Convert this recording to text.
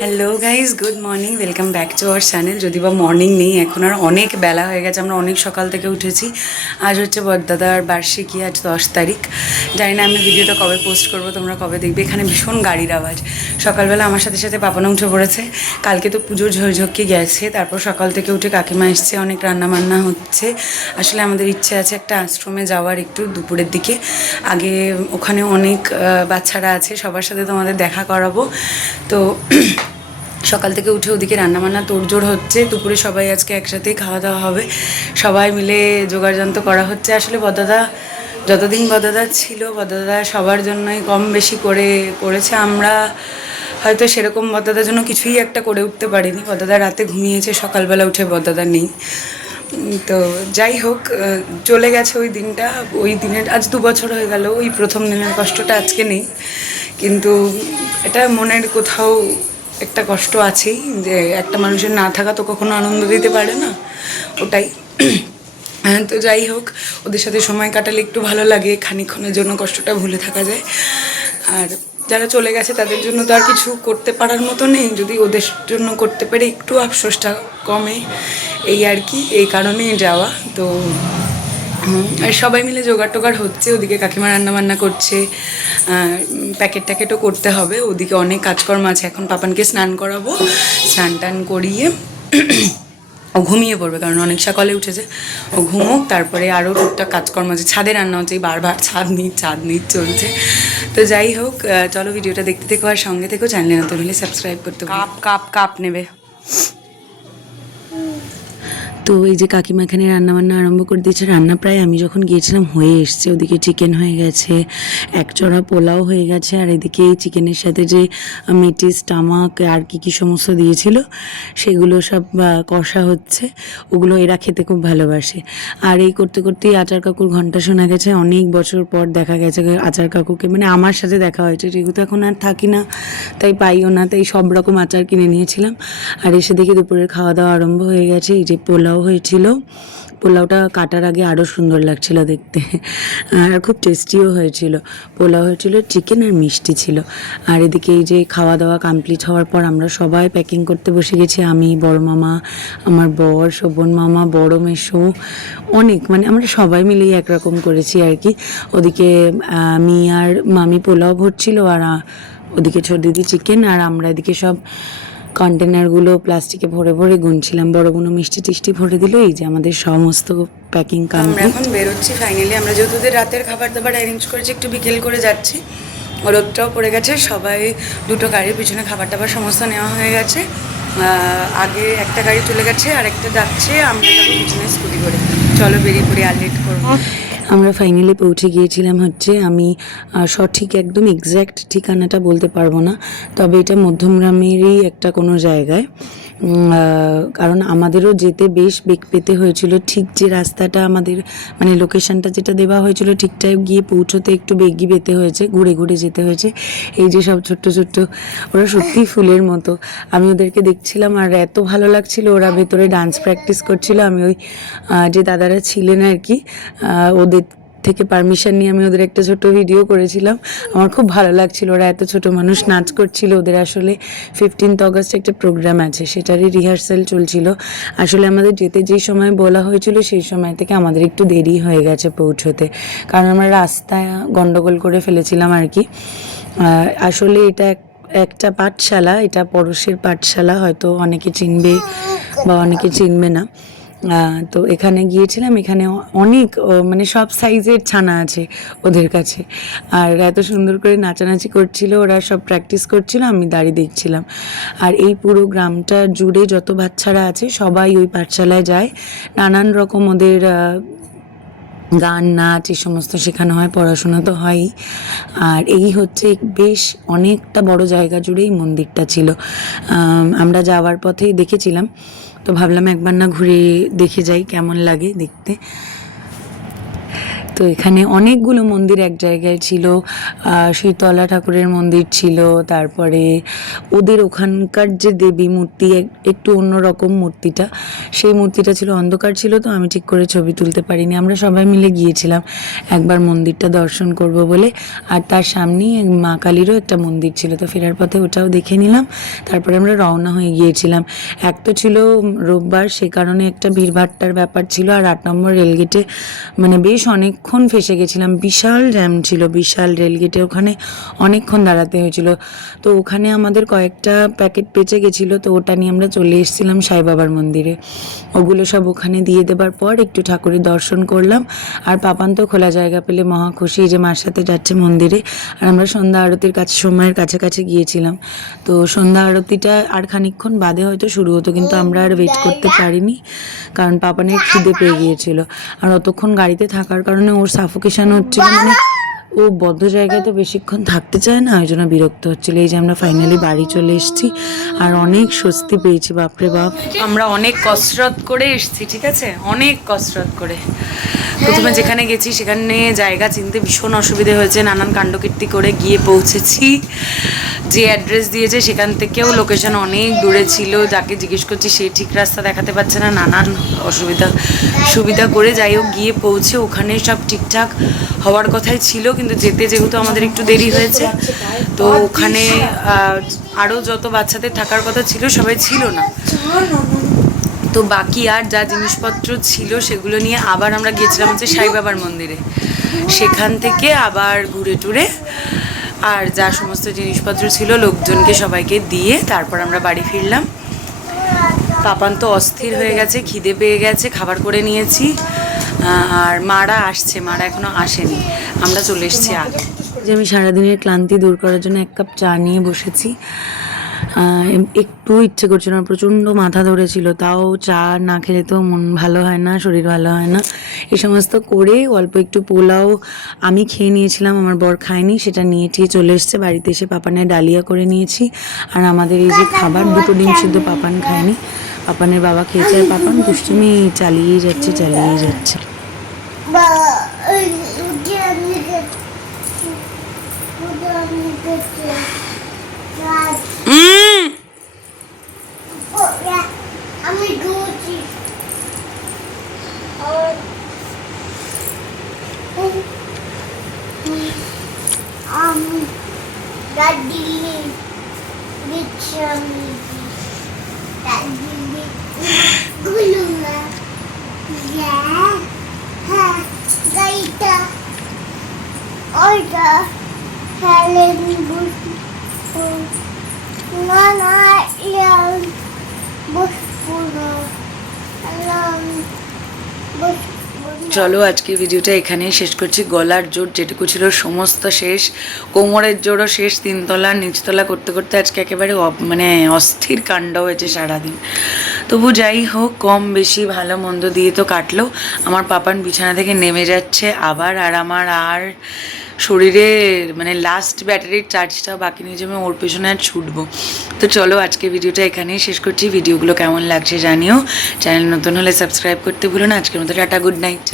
Hello guys, good morning, welcome back to our channel. যদি বা morning নেই, এখন আর অনেক বেলা হয়ে গেছে, আমরা অনেক সকাল থেকে উঠেছি। আজ হচ্ছে বড়দাদার বার্ষিকী, আজ 10 তারিখ। জানি না আমি ভিডিওটা কবে পোস্ট করবো, তোমরা কবে দেখবে। এখানে ভীষণ গাড়ির আওয়াজ। সকালবেলা আমার সাথে সাথে পাপানো উঠে পড়েছে। কালকে তো পুজোর ঝকঝকি গেছে, তারপর সকাল থেকে উঠে কাকিমা এসছে, অনেক রান্নাবান্না হচ্ছে। আসলে আমাদের ইচ্ছে আছে একটা আশ্রমে যাওয়ার একটু দুপুরের দিকে। আগে ওখানে অনেক বাচ্চারা আছে, সবার সাথে তোমাদের দেখা করাবো। তো সকাল থেকে উঠে ওদিকে রান্নাবান্না তোড়জোড় হচ্ছে। দুপুরে সবাই আজকে একসাথেই খাওয়া দাওয়া হবে, সবাই মিলে জোগাড়যন্ত্র করা হচ্ছে। আসলে বড়দাদা যতদিন বড়দাদা ছিল, বড়দাদা সবার জন্যই কম বেশি করেছে। আমরা হয়তো সেরকম বড়দাদার জন্য কিছুই একটা করে উঠতে পারিনি। বড়দাদা রাতে ঘুমিয়েছে, সকালবেলা উঠে বড়দাদা নেই। তো যাই হোক, চলে গেছে ওই দিনটা। ওই দিনের আজ 2 বছর হয়ে গেল। ওই প্রথম দিনের কষ্টটা আজকে নেই, কিন্তু এটা মনের কোথাও একটা কষ্ট আছেই, যে একটা মানুষের না থাকা তো কখনো আনন্দ দিতে পারে না, ওটাই। তো যাই হোক, ওদের সাথে সময় কাটালে একটু ভালো লাগে, খানিকক্ষণের জন্য কষ্টটা ভুলে থাকা যায়। আর যারা চলে গেছে তাদের জন্য তো আর কিছু করতে পারার মতো নেই, যদি ওদের জন্য করতে পেরে একটু আফসোসটা কমে, এই আর কি, এই কারণেই যাওয়া। তো আর সবাই মিলে জোগাড় টোগাড় হচ্ছে। ওদিকে কাকিমা রান্নাবান্না করছে, প্যাকেট ট্যাকেটও করতে হবে। ওদিকে অনেক কাজকর্ম আছে। এখন পাপানকে স্নান করাবো, স্নান টান করিয়ে ও ঘুমিয়ে পড়বে, কারণ অনেক সকালে উঠেছে। ও ঘুমোক, তারপরে আরও টুকটাক কাজকর্ম আছে। ছাদে রান্না হচ্ছে, বারবার ছাদ নিট চলছে। তো যাই হোক, চলো ভিডিওটা দেখতে থেকো আর সঙ্গে থেকো। চ্যানেলে নতুন হলে সাবস্ক্রাইব করতে। কাপ নেবে। তো এই যে কাকিমা এখানে রান্নাবান্না আরম্ভ করে দিয়েছে। রান্না প্রায় আমি যখন গিয়েছিলাম হয়ে এসছে। ওদিকে চিকেন হয়ে গেছে, একচড়া পোলাও হয়ে গেছে, আর এদিকে এই চিকেনের সাথে যে মেথি, স্টামাক আর কি সমস্ত দিয়েছিল সেগুলো সব কষা হচ্ছে। ওগুলো এরা খেতে খুব ভালোবাসে। আর এই করতে করতেই আচার কাকুর ঘন্টা শোনা গেছে। অনেক বছর পর দেখা গেছে আচার কাকুকে, মানে আমার সাথে দেখা হয়েছে। যেহেতু এখন আর থাকি না, তাই পাইও না, তাই সব রকম আচার কিনে নিয়েছিলাম। আর এসে দেখি দুপুরের খাওয়া দাওয়া আরম্ভ হয়ে গেছে। এই যে পোলাও হয়েছিল, পোলাওটা কাটার আগে আরও সুন্দর লাগছিল দেখতে, আর খুব টেস্টিও হয়েছিল। পোলাও হয়েছিল, চিকেন আর মিষ্টি ছিল। আর এদিকে এই যে খাওয়া দাওয়া কমপ্লিট হওয়ার পর আমরা সবাই প্যাকিং করতে বসে গেছি। আমি, বড় মামা, আমার বর, শোভন মামা, বড় মেশো, অনেক, মানে আমরা সবাই মিলেই একরকম করেছি আর কি। ওদিকে আমি আর মামি পোলাও ভরছিল, আর ওদিকে ছোট দিদি চিকেন, আর আমরা এদিকে সব কন্টেনারগুলো প্লাস্টিকে ভরে ভরে গুনছিলাম। বড় কোনো মিষ্টি টিষ্টি ভরে দিল। এই যে আমাদের সমস্ত প্যাকিং কমপ্লিট। আমরা এখন বেরোচ্ছি ফাইনালি। আমরা যেহেতু ওদের রাতের খাবার দাবার অ্যারেঞ্জ করেছি, একটু বিকেল করে যাচ্ছি। রোদটাও পড়ে গেছে, সবাই দুটো গাড়ির পিছনে খাবার টাবার সমস্ত নেওয়া হয়ে গেছে। আগে একটা গাড়ি চলে গেছে, আর একটা যাচ্ছে। আমরা যাবো পিছনে স্কুটি করে। চলো বেরিয়ে পড়ি, আর লেট করবো। আমরা ফাইনালি পৌঁছে গিয়েছিলাম হচ্ছে, আমি সঠিক একদম এক্স্যাক্ট ঠিকানাটা বলতে পারবো না, তবে এটা মধ্যমগ্রামেরই একটা কোনো জায়গায়। কারণ আমাদেরও যেতে বেশ বেগ পেতে হয়েছিল। ঠিক যে রাস্তাটা আমাদের, মানে লোকেশানটা যেটা দেওয়া হয়েছিল, ঠিকঠাক গিয়ে পৌঁছোতে একটু বেগই পেতে হয়েছে, ঘুরে ঘুরে যেতে হয়েছে। এই যে সব ছোট্ট ছোট্ট, ওরা সত্যিই ফুলের মতো। আমি ওদেরকে দেখছিলাম আর এত ভালো লাগছিল। ওরা ভেতরে ডান্স প্র্যাকটিস করছিল। আমি ওই যে দাদারা ছিলেন আর কি, ওদের থেকে পারমিশন নিয়ে আমি ওদের একটা ছোট ভিডিও করেছিলাম। আমার খুব ভালো লাগছিল, ওরা এত ছোট মানুষ নাচ করছিল। ওদের আসলে 15th অগস্ট একটা প্রোগ্রাম আছে, সেটারই রিহার্সাল চলছিল। আসলে আমাদের যেতে যেই সময় বলা হয়েছিল, সেই সময় থেকে আমাদের একটু দেরি হয়ে গেছে পৌঁছতে, কারণ আমরা রাস্তায় গন্ডগোল করে ফেলেছিলাম আর কি। আসলে এটা একটা পাঠশালা, এটা পড়শের পাঠশালা, হয়তো অনেকে চিনবে বা অনেকে চিনবে না। তো এখানে গিয়েছিলাম। এখানে অনেক, মানে সব সাইজের ছানা আছে ওদের কাছে, আর এত সুন্দর করে নাচানাচি করছিল। ওরা সব প্র্যাকটিস করছিল, আমি দাঁড়িয়ে দেখছিলাম। আর এই পুরো গ্রামটা জুড়ে যত বাচ্চারা আছে সবাই ওই পাঠশালায় যায়। নানান রকম ওদের গান, নাচ, এই সমস্ত শেখানো হয়, পড়াশোনা তো হয়ই। আর এই হচ্ছে বেশ অনেকটা বড় জায়গা জুড়েই মন্দিরটা ছিল। আমরা যাওয়ার পথেই দেখেছিলাম, তো ভাবলাম একবার না ঘুরে দেখে যাই কেমন লাগে দেখতে। তো এখানে অনেকগুলো মন্দির এক জায়গায় ছিল। শীতলা ঠাকুরের মন্দির ছিল, তারপরে ওদের ওখানকার যে দেবী মূর্তি একটু অন্যরকম মূর্তিটা, সেই মূর্তিটা ছিল অন্ধকার ছিল, তো আমি ঠিক করে ছবি তুলতে পারিনি। আমরা সবাই মিলে গিয়েছিলাম একবার মন্দিরটা দর্শন করব বলে, আর তার সামনেই মা কালীরও একটা মন্দির ছিল, তো ফেরার পথে ওটাও দেখে নিলাম। তারপরে আমরা রওনা হয়ে গিয়েছিলাম। এক তো ছিল রোববার, সে কারণে একটা ভিড়ভাট্টার ব্যাপার ছিল, আর 8 নম্বর রেলগেটে মানে বেশ অনেকক্ষণ ফেসে গেছিলাম, বিশাল জ্যাম ছিল, বিশাল রেলগেটে ওখানে অনেকক্ষণ দাঁড়াতে হয়েছিল। তো ওখানে আমাদের কয়েকটা প্যাকেট বেঁচে গেছিলো, তো ওটা নিয়ে আমরা চলে এসেছিলাম সাই বাবার মন্দিরে। ওগুলো সব ওখানে দিয়ে দেবার পর একটু ঠাকুরের দর্শন করলাম, আর পাপান তো খোলা জায়গা পেলে মহা খুশি যে মার সাথে যাচ্ছে মন্দিরে। আর আমরা সন্ধ্যা আরতির সময়ের কাছাকাছি গিয়েছিলাম, তো সন্ধ্যা আরতিটা আর খানিকক্ষণ বাদে হয়তো শুরু হতো, কিন্তু আমরা আর ওয়েট করতে পারিনি, কারণ পাপানের খিদে পেয়ে গিয়েছিল। আর অতক্ষণ গাড়িতে থাকার কারণে ওর সাফোকেশন হচ্ছিল, মানে ও বদ্ধ জায়গায় তো বেশিক্ষণ থাকতে চায় না, ওই জন্য বিরক্ত হচ্ছিলো। এই যে আমরা ফাইনালি বাড়ি চলে এসেছি, আর অনেক স্বস্তি পেয়েছি, বাপরে বাপ। আমরা অনেক কসরত করে এসেছি, ঠিক আছে, অনেক কসরত করে। প্রথমে যেখানে গেছি সেখানে জায়গা চিনতে ভীষণ অসুবিধে হয়েছে, নানান কাণ্ডকীর্তি করে গিয়ে পৌঁছেছি। যে অ্যাড্রেস দিয়েছে সেখান থেকেও লোকেশন অনেক দূরে ছিল, যাকে জিজ্ঞেস করছি সে ঠিক রাস্তা দেখাতে পারছে না, নানান সুবিধা করে যাই হোক গিয়ে পৌঁছে ওখানে সব ঠিকঠাক হওয়ার কথাই ছিল, কিন্তু যেতে যেহেতু আমাদের একটু দেরি হয়েছে, তো ওখানে আরও যত বাচ্চাদের থাকার কথা ছিল সবাই ছিল না। তো বাকি আর যা জিনিসপত্র ছিল সেগুলো নিয়ে আবার আমরা গিয়েছিলাম হচ্ছে সাই বাবার মন্দিরে, সেখান থেকে আবার ঘুরে টুরে আর যা সমস্ত জিনিসপত্র ছিল লোকজনকে সবাইকে দিয়ে তারপর আমরা বাড়ি ফিরলাম। পাপান তো অস্থির হয়ে গেছে, খিদে পেয়ে গেছে, খাবার করে নিয়েছি। আর মারা আসছে, মারা এখনো আসেনি, আমরা চলে এসেছি আগে। যে আমি সারাদিনের ক্লান্তি দূর করার জন্য 1 কাপ চা নিয়ে বসেছি। একটু ইচ্ছে করছে না, প্রচণ্ড মাথা ধরেছিল, তাও চা না খেলে তো মন ভালো হয় না, শরীর ভালো হয় না। এই সমস্ত করে অল্প একটু পোলাও আমি খেয়ে নিয়েছিলাম, আমার বর খায়নি, সেটা নিয়ে ঠিয়ে চলে এসছে। বাড়িতে এসে পাপানের ডালিয়া করে নিয়েছি, আর আমাদের এই যে খাবার 2টো ডিম সিদ্ধ পাপান খায়নি, পাপানের বাবা খেয়েছে, আর পাপান দুষ্টুমি চালিয়েই যাচ্ছে। আমি ঘুরছি আমি দাদিলি বিছানি দাদিলি গুলুমা ইয়া হ্যাঁ গাইটা ওইটা হেলেন বুঝি না না ইয়া চলো আজকের ভিডিওটা এখানেই শেষ করছি। গলার জোর যেটুকু ছিল সমস্ত শেষ, কোমরের জোরও শেষ, 3 তলা নিচতলা করতে করতে আজকে একেবারে মানে অস্থির কাণ্ড হয়েছে সারাদিন। তবু যাই হোক, কম বেশি ভালো মন্দ দিয়ে তো কাটলো। আমার পাপান বিছানা থেকে নেমে যাচ্ছে আবার, আর আমার আর শরীরে মানে লাস্ট ব্যাটারির চার্জটা বাকি নিয়ে যাবে, ওর পেছনে আর ছুটবো। তো চলো আজকে ভিডিওটা এখানেই শেষ করছি। ভিডিওগুলো কেমন লাগছে জানিও, চ্যানেল নতুন হলে সাবস্ক্রাইব করতে ভুলো না। আজকের মতো টাটা, গুড নাইট।